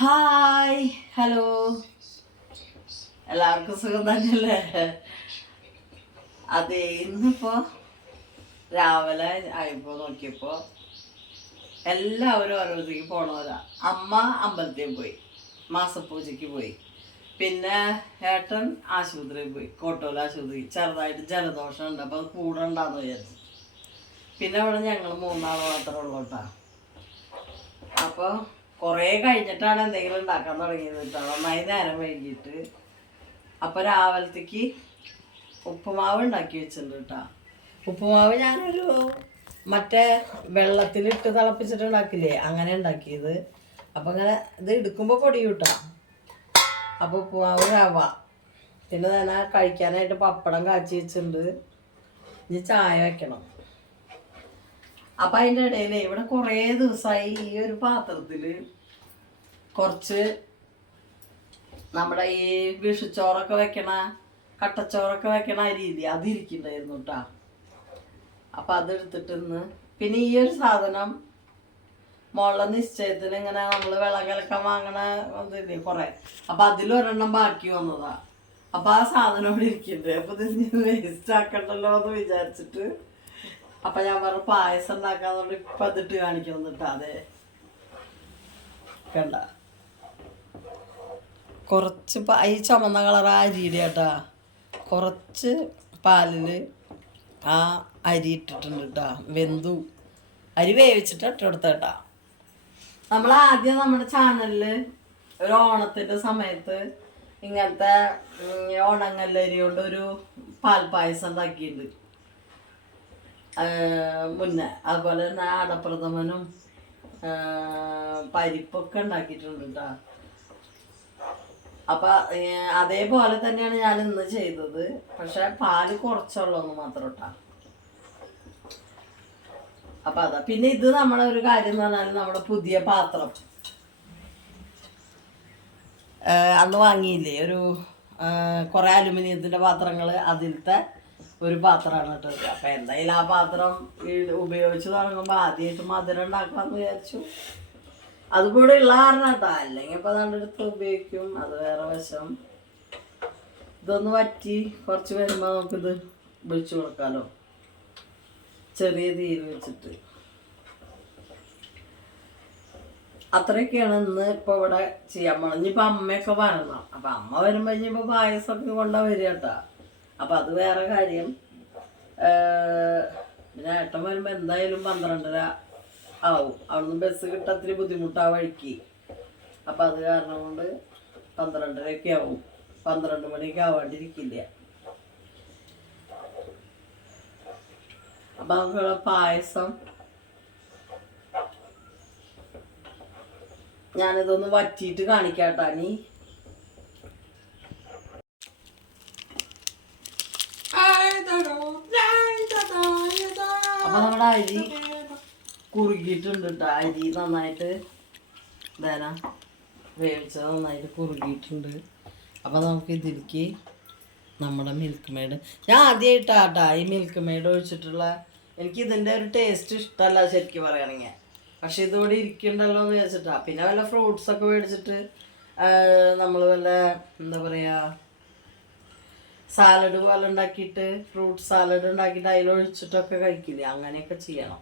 Hi hello എല്ലാവർക്കും സുഖം തന്നെയല്ലേ? അതെ, ഇന്നിപ്പോ രാവിലെ ആയപ്പോ നോക്കിയപ്പോ എല്ലാവരും ഓരോരുത്തേക്ക് പോണവരാ. അമ്മ അമ്പലത്തിൽ പോയി, മാസപ്പൂജയ്ക്ക് പോയി. പിന്നെ ഏട്ടൻ ആശുപത്രിയിൽ പോയി, കോട്ടോല ആശുപത്രി. ചെറുതായിട്ട് ജലദോഷം ഉണ്ട്, അപ്പോൾ അത് കൂടെ ഉണ്ടാന്ന് വിചാരിച്ചു. പിന്നെ അവിടെ ഞങ്ങൾ മൂന്നാൾ മാത്രമേ ഉള്ളൂ കേട്ടാ. അപ്പോൾ കുറേ കഴിഞ്ഞിട്ടാണ് എന്തെങ്കിലും ഉണ്ടാക്കാൻ തുടങ്ങിയത് കേട്ടോ. നന്നായി നേരം വൈകിട്ട്. അപ്പോൾ രാവിലത്തേക്ക് ഉപ്പുമാവ് ഉണ്ടാക്കി വെച്ചിട്ടുണ്ട് കേട്ടോ. ഉപ്പുമാവ് ഞാനൊരു മറ്റേ വെള്ളത്തിലിട്ട് തിളപ്പിച്ചിട്ട് ഉണ്ടാക്കില്ലേ, അങ്ങനെ ഉണ്ടാക്കിയത്. അപ്പം ഇങ്ങനെ ഇത് എടുക്കുമ്പോൾ പൊടി കിട്ടാം. അപ്പോൾ ഉപ്പുമാവ് റവ, പിന്നെ തന്നെ കഴിക്കാനായിട്ട് പപ്പടം കാച്ചി വെച്ചിട്ടുണ്ട്. ഇനി ചായ വെക്കണം. അപ്പം അതിൻ്റെ ഇടയിൽ ഇവിടെ കുറേ ദിവസമായി ഈ ഒരു പാത്രത്തിൽ കുറച്ച് നമ്മുടെ ഈ വിഷുച്ചോറൊക്കെ വെക്കണ, കട്ടച്ചോറൊക്കെ വെക്കണ രീതി അതിരിക്കണ്ടായിരുന്നു കേട്ടോ. അപ്പം അതെടുത്തിട്ട് ഇന്ന് പിന്നെ ഈ ഒരു സാധനം മുള്ള നിശ്ചയത്തിന് ഇങ്ങനെ നമ്മൾ വെള്ളം കലക്കാൻ വാങ്ങണ ഇതില്ലേ കുറേ, അപ്പം അതിലൊരെണ്ണം ബാക്കി വന്നതാ. അപ്പം ആ സാധനം ഇവിടെ ഇരിക്കുന്നുണ്ട്. അപ്പം ഇത് വേസ്റ്റ് ആക്കണ്ടല്ലോ എന്ന് വിചാരിച്ചിട്ട് അപ്പം ഞാൻ പറഞ്ഞു പായസം ഉണ്ടാക്കാന്നുകൊണ്ട് ഇപ്പം അതിട്ട് കാണിക്കണം എന്നിട്ടാ. അതെ കണ്ട, കുറച്ച് ഈ ചുമന്ന കളർ അരിയുടെ കേട്ടാ, കുറച്ച് പാലിൽ ആ അരി ഇട്ടിട്ടുണ്ട് കേട്ടാ. വെന്തു അരി വേവിച്ചിട്ട് ഇട്ടെടുത്ത കേട്ടാ. നമ്മൾ ആദ്യം നമ്മുടെ ചാനലിൽ ഒരു ഓണത്തിൻ്റെ സമയത്ത് ഇങ്ങനത്തെ ഓണങ്ങല്ലരി കൊണ്ട് ഒരു പാൽപ്പായസം ഉണ്ടാക്കിയിട്ടുണ്ട് മുന്നേ. അതുപോലെ തന്നെ അടപ്രഥമനും പരിപ്പൊക്കെ ഉണ്ടാക്കിയിട്ടുണ്ട് കേട്ടോ. അപ്പം അതേപോലെ തന്നെയാണ് ഞാൻ ഇന്ന് ചെയ്തത്. പക്ഷെ പാല് കുറച്ചുള്ളൂന്ന് മാത്രം കേട്ടോ. അപ്പം അതാ. പിന്നെ ഇത് നമ്മുടെ ഒരു കാര്യം എന്ന് പറഞ്ഞാൽ നമ്മുടെ പുതിയ പാത്രം അന്ന് വാങ്ങിയില്ലേ, ഒരു കുറേ അലുമിനിയത്തിൻ്റെ പാത്രങ്ങൾ, അതിലത്തെ ഒരു പാത്രമാണ് കേട്ടത്. അപ്പം എന്തായാലും ആ പാത്രം ഉപയോഗിച്ച് തുടങ്ങുമ്പോൾ ആദ്യമായിട്ട് മധുരം ഉണ്ടാക്കാമെന്ന് വിചാരിച്ചു. അതുകൂടെ ഉള്ള കാരണം കേട്ടോ. അല്ലെങ്കിൽ ഇപ്പം അതെടുത്ത് ഉപയോഗിക്കും, അത് വേറെ വശം. ഇതൊന്ന് വറ്റി കുറച്ച് വരുമ്പോൾ നമുക്കിത് ഒഴിച്ചു കൊടുക്കാമല്ലോ, ചെറിയ തീയിൽ വെച്ചിട്ട്. അത്രയൊക്കെയാണ് ഇന്ന് ഇപ്പോൾ ഇവിടെ ചെയ്യാൻ പോകണം. ഇനിയിപ്പോൾ അമ്മയൊക്കെ വരണം. അപ്പം അമ്മ വരുമ്പോൾ ഇനിയിപ്പോൾ പായസമൊക്കെ കൊണ്ടാ വരിക കേട്ടോ. അപ്പം അത് വേറെ കാര്യം. പിന്നെ ഏട്ടൻ വരുമ്പോൾ എന്തായാലും 12:30 ആവും. അവിടുന്ന് ബസ് കിട്ടാൻ ഇത്തിരി ബുദ്ധിമുട്ടാണ് വഴിക്ക്. അപ്പം അത് കാരണം കൊണ്ട് 12:30 ആവും. 12 മണിക്ക് ആവാണ്ടിരിക്കില്ല. അപ്പം നമുക്കുള്ള പായസം ഞാനിതൊന്ന് വറ്റിയിട്ട് കാണിക്കാട്ടാ. ഇനി അപ്പം നമ്മുടെ അരി കുറുകിയിട്ടുണ്ട് കേട്ടോ. അരി നന്നായിട്ട് ധാരാ വേവിച്ചത് നന്നായിട്ട് കുറുകിയിട്ടുണ്ട്. അപ്പം നമുക്ക് ഇതിലേക്ക് നമ്മുടെ മിൽക്ക് മെയ്ഡ്, ഞാൻ ആദ്യമായിട്ടാട്ടാ ഈ മിൽക്ക് മെയ്ഡ് ഒഴിച്ചിട്ടുള്ള. എനിക്ക് ഇതിൻ്റെ ഒരു ടേസ്റ്റ് ഇഷ്ടമല്ല ശരിക്കും പറയുകയാണെങ്കിൽ. പക്ഷെ ഇതുകൂടി ഇരിക്കണ്ടല്ലോ എന്ന് വിചാരിച്ചിട്ടാണ്. പിന്നെ വല്ല ഫ്രൂട്ട്സൊക്കെ മേടിച്ചിട്ട് നമ്മൾ വല്ല എന്താ പറയുക സാലഡ് പോലെ ഉണ്ടാക്കിയിട്ട്, ഫ്രൂട്ട് സാലഡ് ഉണ്ടാക്കിയിട്ട് അതിലൊഴിച്ചിട്ടൊക്കെ കഴിക്കില്ലേ, അങ്ങനെയൊക്കെ ചെയ്യണം.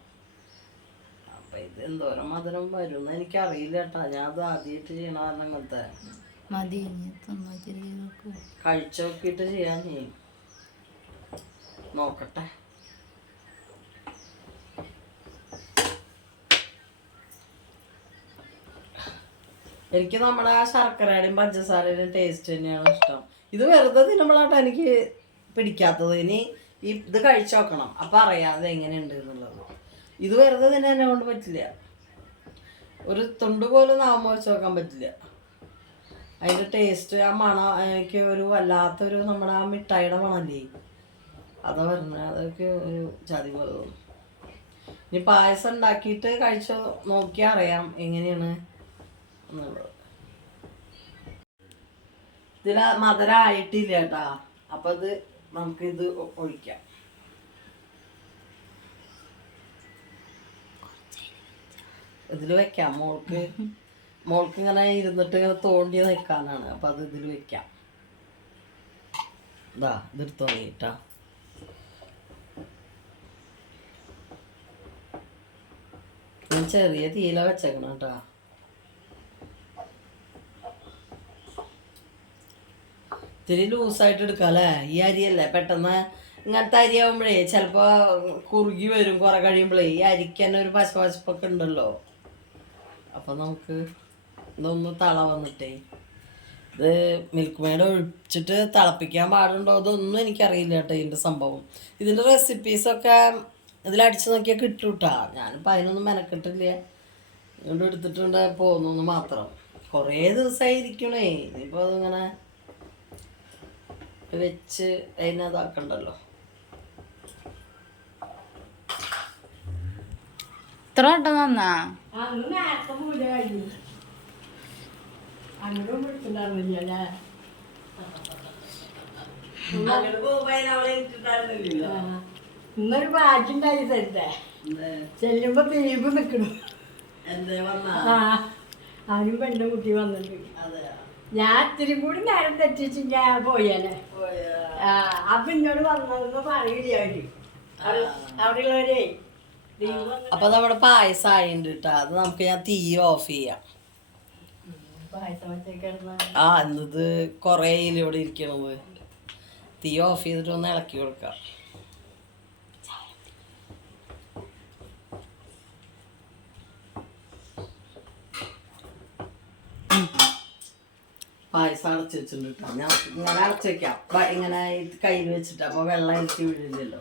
അപ്പം ഇത് എന്തോരം മധുരം വരുമെന്ന് എനിക്കറിയില്ല കേട്ടോ. ഞാൻ അത് ആദ്യമായിട്ട് ചെയ്യണ കാരണം അങ്ങനത്തെ കഴിച്ചു നോക്കിയിട്ട് ചെയ്യാൻ ചെയ്യും. നോക്കട്ടെ. എനിക്ക് നമ്മുടെ ആ ശർക്കരയുടെയും പഞ്ചസാരയുടെയും ടേസ്റ്റ് തന്നെയാണ് ഇഷ്ടം. ഇത് വെറുതെ തിന്നുമ്പോഴാട്ടോ എനിക്ക് പിടിക്കാത്തത്. ഇനി ഇത് കഴിച്ചു നോക്കണം, അപ്പം അറിയാതെ എങ്ങനെയുണ്ട് എന്നുള്ളത്. ഇത് വെറുതെ തന്നെ എന്നെ കൊണ്ട് പറ്റില്ല. ഒരു തുണ്ട് പോലും നാമ വെച്ച് നോക്കാൻ പറ്റില്ല. അതിൻ്റെ ടേസ്റ്റ്, ആ മണം എനിക്ക് ഒരു വല്ലാത്തൊരു നമ്മുടെ ആ മിഠായിയുടെ മണല്ലേ, അതാ പറഞ്ഞത്. അതൊക്കെ ഒരു ജാതി പോലെ തോന്നും. ഇനി പായസം ഉണ്ടാക്കിയിട്ട് കഴിച്ച് നോക്കിയാൽ അറിയാം എങ്ങനെയാണ് എന്നുള്ളത്. ഇതിൽ മധുരം ആയിട്ടില്ല കേട്ടാ. അപ്പം ഇത് നമുക്കിത് ഒഴിക്കാം. ഇതിൽ വെക്കാം മോൾക്ക് മോൾക്ക് ഇങ്ങനെ ഇരുന്നിട്ട് ഇങ്ങനെ തോണ്ടി നിൽക്കാനാണ്. അപ്പം അത് ഇതിൽ വെക്കാം. ഇതാ ഇതെടുത്തോ നീട്ടാ. ഞാൻ ചെറിയ തീയില വെച്ചേക്കണം കേട്ടോ. ഇത്തിരി ലൂസായിട്ട് എടുക്കാം അല്ലേ? ഈ അരിയല്ലേ പെട്ടെന്ന് ഇങ്ങനത്തെ അരി ആകുമ്പോഴേ ചിലപ്പോൾ കുറുകി വരും കുറെ കഴിയുമ്പോഴേ. ഈ അരിക്ക് തന്നെ ഒരു പശപ്പൊക്കെ ഉണ്ടല്ലോ. അപ്പം നമുക്ക് ഇതൊന്ന് തള വന്നിട്ടേ, ഇത് മിൽക്ക് മെയ്ഡ് ഒഴിച്ചിട്ട് തിളപ്പിക്കാൻ പാടുണ്ടോ അതൊന്നും എനിക്കറിയില്ല കേട്ടോ ഇതിൻ്റെ സംഭവം. ഇതിൻ്റെ റെസിപ്പീസൊക്കെ ഇതിലടിച്ച് നോക്കിയാൽ കിട്ടും കേട്ടോ. ഞാനിപ്പോൾ അതിനൊന്നും മെനക്കെട്ടില്ല, ഇങ്ങോട്ട് എടുത്തിട്ടുണ്ട് പോകുന്നു മാത്രം. കുറേ ദിവസമായി ഇരിക്കണേ. ഇനിയിപ്പോൾ അതിങ്ങനെ വെച്ച് അതിനതാക്കണ്ടല്ലോ. ഇത്ര വട്ടം തന്നാ ഇന്നൊരു ബാഗുണ്ടായി തരുന്നേ. ചെല്ലുമ്പോ തീപ് നിക്കണു. അവനും പെണ്ണും കുട്ടി വന്നിട്ടുണ്ട്. ഞാൻ ഇത്തിരി കൂടി നേരം തെറ്റിച്ച് ഞാൻ പോയാലേ. അപ്പൊ ഇന്നോട് വന്നതെന്ന് പറയില്ല അവര്. അവിടെയുള്ളവരേ അപ്പൊ നമ്മുടെ പായസം ആയിണ്ട് കേട്ടോ. അത് നമുക്ക് ഞാൻ തീ ഓഫ് ചെയ്യാം. ആ എന്നത് കൊറേ ഇവിടെ ഇരിക്കണത്. തീ ഓഫ് ചെയ്തിട്ട് ഒന്ന് ഇളക്കി കൊടുക്കാം. പായസം അടച്ച് വെച്ചിട്ടുണ്ട് കേട്ടോ. ഞാൻ ഇങ്ങനെ അടച്ച് വെക്കാം. ഇങ്ങനെ കയ്യിൽ വെച്ചിട്ട് അപ്പോൾ വെള്ളം എനിക്ക് വീഴില്ലല്ലോ.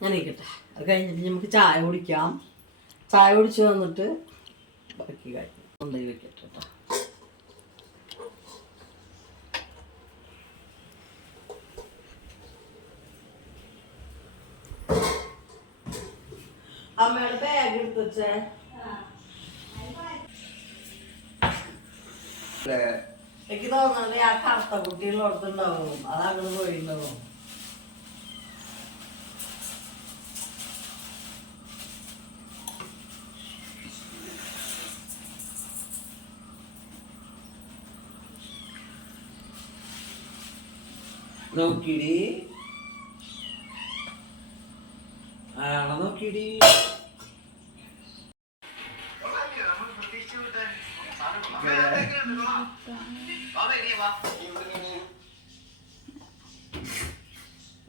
ഞാൻ ഇരിക്കട്ടെ. അത് കഴിഞ്ഞിട്ട് നമുക്ക് ചായ കുടിക്കാം. ചായ കുടിച്ച് വന്നിട്ട് ബാക്കി കാര്യം കൊണ്ടുപോയി വെക്കട്ടെ കേട്ടോ. അമ്മയുടെ ബാഗ് എടുത്ത് വെച്ചേ. എനിക്ക് തോന്നുന്നത് ആ കറുത്ത കുട്ടികളോടത്തുണ്ടാവും. അതങ്ങനെ പോയിട്ടുണ്ടാവും. നോക്കിടി, അയാളെ നോക്കിടി.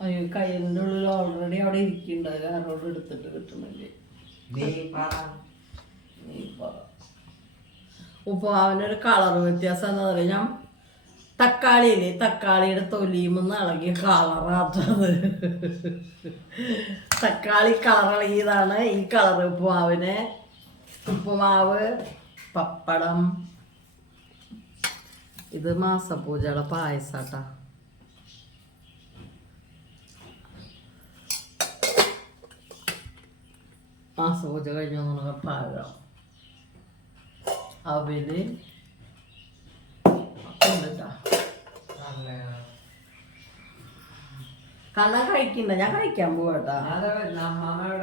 അയ്യോ കയ്യിൻ്റെ ഉള്ളിൽ ഓൾറെഡി അവിടെ ഇരിക്കുന്നുണ്ട്. ആരോട് എടുത്തിട്ട് കിട്ടണില്ലേ. ഉപ്പ് അവനൊരു കളർ വ്യത്യാസം എന്താ പറയുക, ഞാൻ തക്കാളിയില്ലേ, തക്കാളിയുടെ തൊലിയുമെന്ന് ഇളകിയ കളറാട്ടത്. തക്കാളി കളർ ഇളകിയതാണ് ഈ കളർ. ഉപ്പുമാവ്, പപ്പടം. ഇത് മാസപ്പൂജയുടെ പായസാട്ടാ. മാസപൂജ കഴിഞ്ഞ പാകം. അവല് ഉണ്ടിട്ടാ. കണ്ണൻ കഴിക്കണ്ട, ഞാൻ കഴിക്കാൻ പോവാട്ടാ.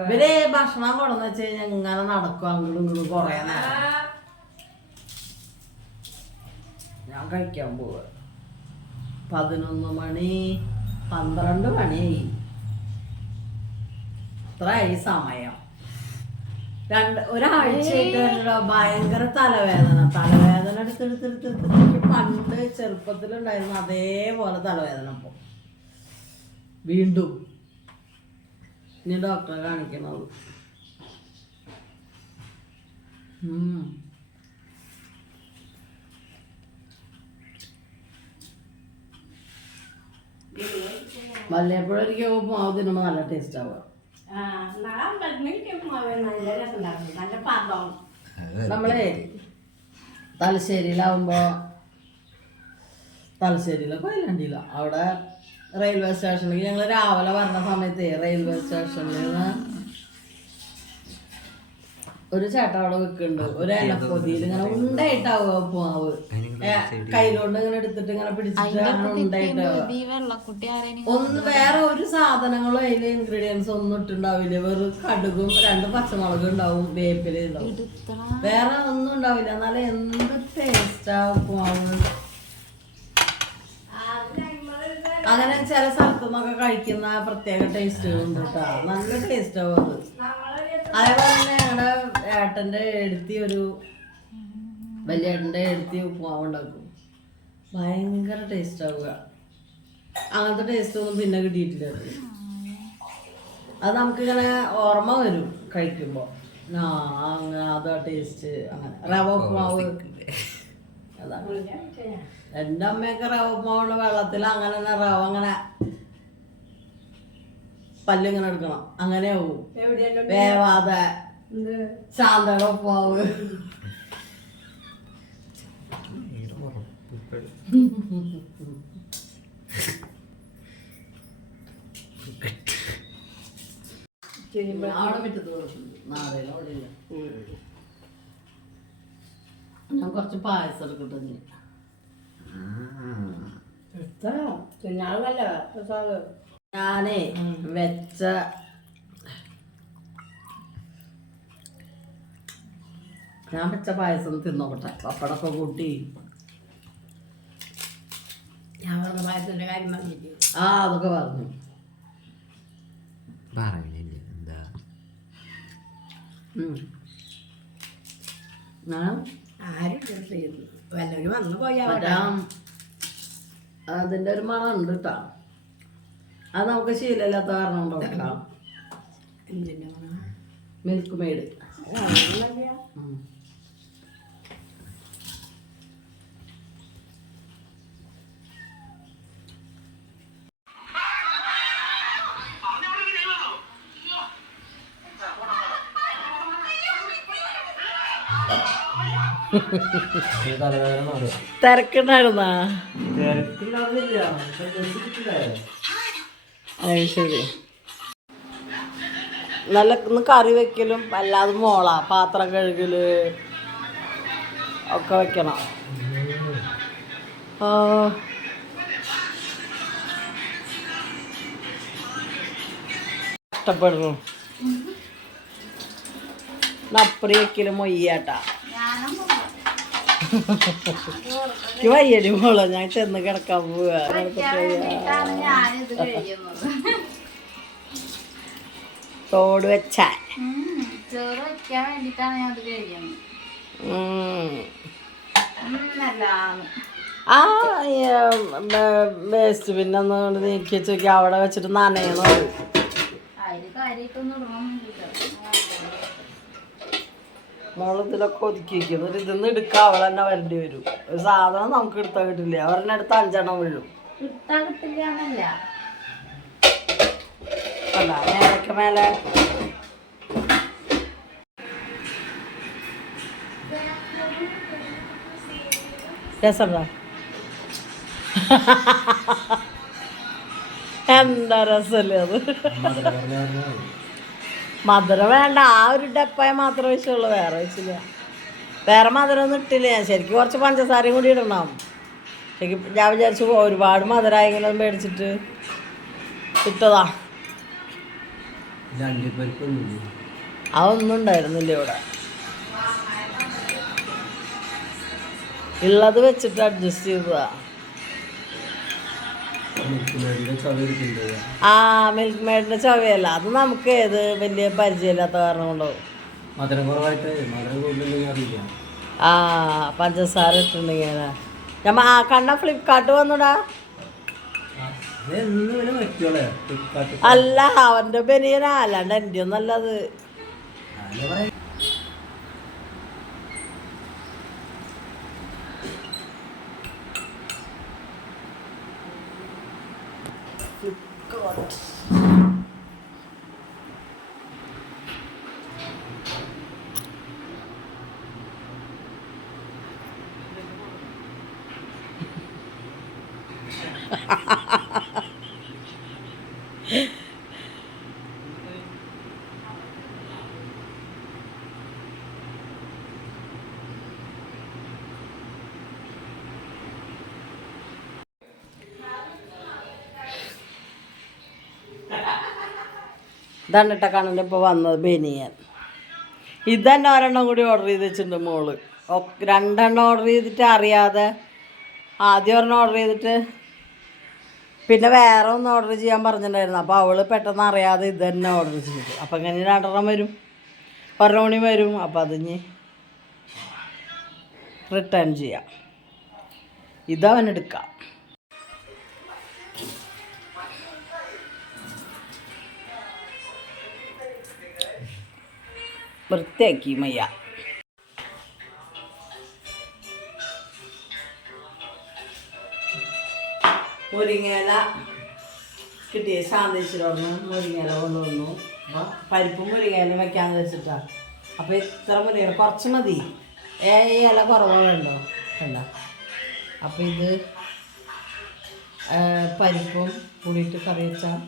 ഇവര് ഭക്ഷണം കൊണ്ടെന്ന് വെച്ച് കഴിഞ്ഞാൽ ഇങ്ങനെ നടക്കും അങ്ങോട്ടും ഇങ്ങോട്ടും കുറേ നേരം. ഞാൻ കഴിക്കാൻ പോവാ. 11 മണി 12 മണിയായി. ഇത്രയായി സമയം. ഒരാഴ്ചയായിട്ട് ഭയങ്കര തലവേദന എടുത്തെടുത്തെടുത്ത് പണ്ട് ചെറുപ്പത്തിലുണ്ടായിരുന്നു അതേപോലെ തലവേദന. ഇപ്പോൾ വീണ്ടും ഇനി ഡോക്ടറെ കാണിക്കണത്. വല്ലപ്പോഴൊരിക്കൽ ഉപ്പുമാവ് തിന്നുമ്പോൾ നല്ല ടേസ്റ്റ് ആവുക. നമ്മളെ തലശ്ശേരിയിലാവുമ്പോ, തലശ്ശേരിയിലൊക്കെ വൈലണ്ടിയില്ല, അവിടെ റെയിൽവേ സ്റ്റേഷനിലേക്ക് ഞങ്ങൾ രാവിലെ വരുന്ന സമയത്ത് റെയിൽവേ സ്റ്റേഷനിൽ നിന്ന് ഒരു ചേട്ടൻ അവിടെ വെക്കുന്നുണ്ട് ഒരു ഇലപ്പൊതിയിൽ ഇങ്ങനെ ഉണ്ടായിട്ടാവുക ഉപ്പുമാവ് കയ്യിലോണ്ട് ഇങ്ങനെ എടുത്തിട്ട് ഇങ്ങനെ പിടിച്ചിട്ട് അങ്ങനെ ഉണ്ടായിട്ടാവുക. ഒന്ന് വേറെ ഒരു സാധനങ്ങളും അതില് ഇൻഗ്രീഡിയൻസ് ഒന്നും ഇട്ടുണ്ടാവില്ല. വെറും കടുകും 2 പച്ചമുളകും ഉണ്ടാവും, വേപ്പില ഉണ്ടാവും, വേറെ ഒന്നും ഉണ്ടാവില്ല. എന്നാലും എന്ത് ടേസ്റ്റാ ഉപ്പുമാവ്. അങ്ങനെ ചില സ്ഥലത്തു നിന്നൊക്കെ കഴിക്കുന്ന പ്രത്യേക ടേസ്റ്റുകളുണ്ട് കേട്ടോ. നല്ല ടേസ്റ്റ് ആവും അത്. അതേപോലെ തന്നെ ഞങ്ങളുടെ ഏട്ടൻ്റെ എടുത്തി വലിയ ഏട്ടൻ്റെ എടുത്തി ഉപ്പുമാവ് ഉണ്ടാക്കും. ഭയങ്കര ടേസ്റ്റ് ആവുക. അങ്ങനത്തെ ടേസ്റ്റ് ഒന്നും പിന്നെ കിട്ടിയിട്ടില്ല. അത് നമുക്കിങ്ങനെ ഓർമ്മ വരും കഴിക്കുമ്പോൾ. അങ്ങനെ അതാ ടേസ്റ്റ്. അങ്ങനെ റവ ഉപ്പുമാവ് അതാണ്. എൻ്റെ അമ്മയൊക്കെ റവ ഉപ്പുമാവുള്ള വെള്ളത്തിൽ അങ്ങനെ തന്നെ റവ അങ്ങനെ പല്ലിങ്ങനെ എടുക്കണം, അങ്ങനെ ആവും. വേവാതെ ശാന്തയുടെ ഉപ്പുമാവ്. അവിടെ പറ്റത്ത് കൊടുക്കുന്നുണ്ട്, നാളെ അവിടെ ഇല്ല. ഞാൻ കുറച്ച് പായസം എടുക്കട്ടെ. ഞാനേ വെച്ച പായസം തിന്നോട്ടെ. പപ്പടൊക്കെ കൂട്ടി ഞാൻ പറഞ്ഞ പായസത്തിന്റെ കാര്യം പറഞ്ഞിട്ട് അതൊക്കെ പറഞ്ഞു. ആരും ചെയ്യുന്നു വല്ലവരും വന്നു പോയാ അതിന്റെ ഒരു മണം ഉണ്ട് കേട്ടോ. അത് നമുക്ക് ശീലമില്ലാത്ത കാരണം ഉണ്ടോ കേട്ടോ. മിൽക്ക് മെയ്ഡ് തിരക്കുണ്ടായിരുന്നാ? ശരി. നല്ല ഒന്ന് കറി വെക്കലും അല്ലാതെ മോളാ പാത്രം കഴുകല് ഒക്കെ വെക്കണം. കഷ്ടപ്പെടുന്നു. നപ്പറി വെക്കലും മൊയ്യാട്ടാ. വയ്യടി മോളെ, ഞാൻ ചെന്ന് കിടക്കാൻ പോവാ. തോട് വെച്ചാൽ ചോറ് വെക്കാൻ വേണ്ടിട്ടാണ് ഞാൻ അത് കഴിയുന്നത്. വേസ്റ്റ് പിന്നെ ഒന്ന് നീക്കി വെച്ചോക്കി. അവിടെ വെച്ചിട്ട് നനയണോ? അതില് കാര്യമായിട്ടൊന്നും മോളത്തിലൊക്കെ ഒതുക്കി വയ്ക്കും. ഒരു ഇതിന്ന് എടുക്കാൻ അവൾ തന്നെ വരേണ്ടി വരും. ഒരു സാധനം നമുക്ക് എടുത്താൽ കിട്ടില്ല. അവരുടെ അടുത്ത് 5 എണ്ണം വീഴും. കിട്ടാൻ കിട്ടില്ല അല്ല മേലൊക്കെ മേലെ രസമുണ്ടോ? എന്താ രസമല്ലേ അത്. മധുരം വേണ്ട, ആ ഒരു ഡപ്പായ മാത്രമേ വെച്ചുള്ളൂ, വേറെ വെച്ചില്ല. വേറെ മധുരം ഒന്നും ഇട്ടില്ല ഞാൻ. ശരിക്കും കുറച്ച് പഞ്ചസാരയും കൂടി ഇടണം. ശരിക്കും ഞാൻ വിചാരിച്ചു ഒരുപാട് മധുരമായെങ്കിലും മേടിച്ചിട്ട് ഇട്ടതാ. അതൊന്നും ഉണ്ടായിരുന്നില്ല ഇവിടെ. ഉള്ളത് വെച്ചിട്ട് അഡ്ജസ്റ്റ് ചെയ്തതാ. മിൽക്ക് മെയ്ഡിന്റെ ചവയല്ല അത്. നമുക്ക് ഏത് വലിയ പരിചയമില്ലാത്ത കാരണം കൊണ്ടോ പഞ്ചസാര ഇട്ടുണ്ടെങ്കിൽ ഞാൻ കണ്ട ഫ്ലിപ്കാർട്ട് വന്നുടാ. അല്ല അവന്റെ ബനിയനാ, അല്ലാണ്ട് എൻ്റെ ഒന്നല്ലത്. ഇതാണ് കേട്ടോ കണ്ണൻ്റെ ഇപ്പോൾ വന്നത് ബനിയൻ. ഇതന്നെ ഒരെണ്ണം കൂടി ഓർഡർ ചെയ്ത് വെച്ചിട്ടുണ്ട് മോള്. 2 ഓർഡർ ചെയ്തിട്ട് അറിയാതെ, ആദ്യം ഒരെണ്ണം ഓർഡർ ചെയ്തിട്ട് പിന്നെ വേറെ ഒന്ന് ഓർഡർ ചെയ്യാൻ പറഞ്ഞിട്ടുണ്ടായിരുന്നു. അപ്പോൾ അവൾ പെട്ടെന്ന് അറിയാതെ ഇത് തന്നെ ഓർഡർ ചെയ്തു. അപ്പോൾ ഇങ്ങനെ 2 വരും, 1 മണി വരും. അപ്പോൾ അതിന് റിട്ടേൺ ചെയ്യാം. ഇതവനെടുക്കാം. വൃത്തിയാക്കി മയ്യ. മുരിങ്ങയില കിട്ടിയ ശാന്തേശ്വരന്ന് മുരിങ്ങയില കൊണ്ടുവന്നു. അപ്പോൾ പരിപ്പും മുരിങ്ങയിലും വെക്കാമെന്ന് വെച്ചിട്ടാണ്. അപ്പോൾ ഇത്ര മുരിങ്ങയില കുറച്ച് മതി, ഇല കുറവുണ്ടോ വേണ്ട. അപ്പോൾ ഇത് പരിപ്പും കൂടിയിട്ട് കറി വെച്ചാൽ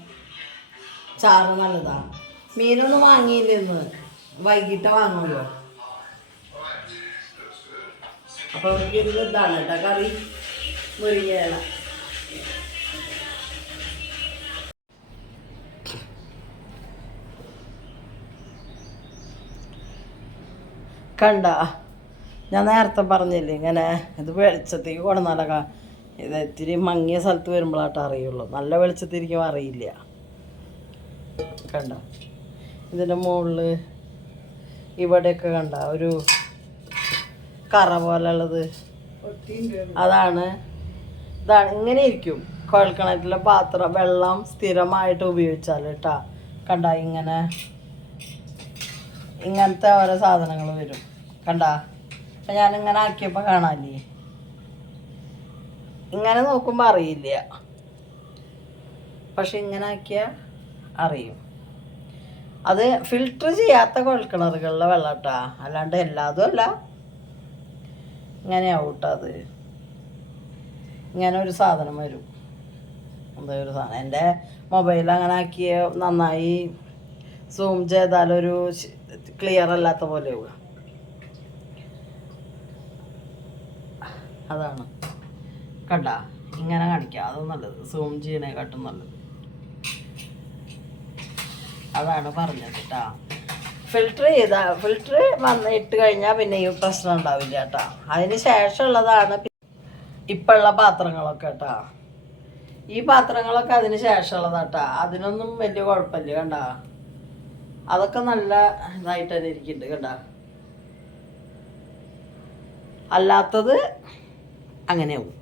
ചാറ് നല്ലതാണ്. മീനൊന്നും വാങ്ങിയില്ല ഇന്ന്, വൈകിട്ട് വാങ്ങുമല്ലോ. അപ്പോൾ ഇത് ഇതാണ് കേട്ടോ കറി, മുരിങ്ങയില. കണ്ട, ഞാൻ നേരത്തെ പറഞ്ഞില്ലേ ഇങ്ങനെ ഇത് വെളിച്ചത്തേക്ക് കൊണ്ടുവന്നാലൊക്കെ ഇത് ഇത്തിരി മങ്ങിയ സ്ഥലത്ത് വരുമ്പോഴായിട്ട് അറിയുള്ളൂ. നല്ല വെളിച്ചത്തിരിക്കും അറിയില്ല. കണ്ട, ഇതിൻ്റെ മുകളിൽ ഇവിടെയൊക്കെ കണ്ട ഒരു കറ പോലെ ഉള്ളത്, ഇതാണ് ഇങ്ങനെ ഇരിക്കും. കുഴൽക്കിണറ്റിലെ പാത്രം വെള്ളം സ്ഥിരമായിട്ട് ഉപയോഗിച്ചാൽ കേട്ടാ. കണ്ട, ഇങ്ങനത്തെ ഓരോ സാധനങ്ങൾ വരും. കണ്ട, അപ്പം ഞാനിങ്ങനെ ആക്കിയപ്പോൾ കാണാല്ലേ, ഇങ്ങനെ നോക്കുമ്പോൾ അറിയില്ല, പക്ഷെ ഇങ്ങനെ ആക്കിയാൽ അറിയും. അത് ഫിൽറ്റർ ചെയ്യാത്ത കുഴൽക്കിണറുകളിലെ വെള്ളം കേട്ടാ, അല്ലാണ്ട് എല്ലാതും അല്ല. ഇങ്ങനെയാവും കേട്ടോ. അത് ഇങ്ങനെ ഒരു സാധനം വരും, എന്താ ഒരു സാധനം. എൻ്റെ മൊബൈൽ അങ്ങനെ ആക്കിയ നന്നായി സൂം ചെയ്താലൊരു ക്ലിയർ അല്ലാത്ത പോലെ ആവുക. അതാണ് കണ്ട, ഇങ്ങനെ കാണിക്കുക, അത് നല്ലത്. സൂം ചെയ്യണേക്കാട്ടും നല്ലത്. അതാണ് പറഞ്ഞത് കേട്ടാ. ഫിൽറ്റർ ഇട്ട് കഴിഞ്ഞാൽ പിന്നെ ഈ പ്രശ്നം ഉണ്ടാവില്ല കേട്ടാ. അതിന് ശേഷമുള്ളതാണ് ഇപ്പോഴുള്ള പാത്രങ്ങളൊക്കെ കേട്ടാ. ഈ പാത്രങ്ങളൊക്കെ അതിന് ശേഷമുള്ളതാട്ടാ. അതിനൊന്നും വലിയ കുഴപ്പമില്ല. കണ്ട, അതൊക്കെ നല്ല ഇതായിട്ട് തന്നെ ഇരിക്കുന്നുണ്ട്. കണ്ട, അല്ലാത്തത് അങ്ങനെയാവും.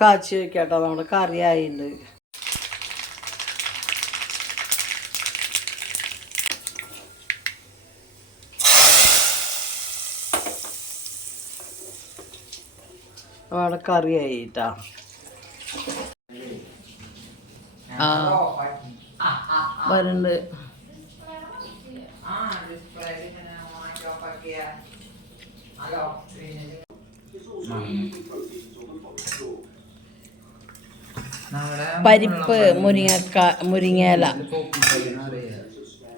കാച്ചി വയ്ക്കാട്ടോ, നമ്മുടെ കറിയായിട്ടുണ്ട്. അവിടെ കറിയായിട്ടാ. വരുന്നുണ്ട്. പരിപ്പ്, മുരിങ്ങയില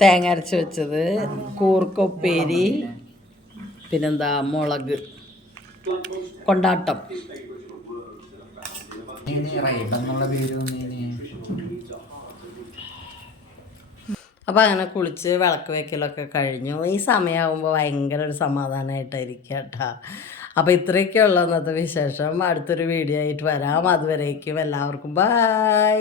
തേങ്ങ അരച്ച് വെച്ചത്, കൂർക്കൊപ്പേരി, പിന്നെന്താ മുളക്, കൊണ്ടാട്ടം. അപ്പോൾ അങ്ങനെ കുളിച്ച് വിളക്ക് വയ്ക്കലൊക്കെ കഴിഞ്ഞു. ഈ സമയമാകുമ്പോൾ ഭയങ്കര ഒരു സമാധാനമായിട്ടായിരിക്കും കേട്ടോ. അപ്പോൾ ഇത്രയൊക്കെയുള്ള ഇന്നത്തെ വിശേഷം. അടുത്തൊരു വീഡിയോ ആയിട്ട് വരാം. അതുവരേക്കും എല്ലാവർക്കും ബൈ.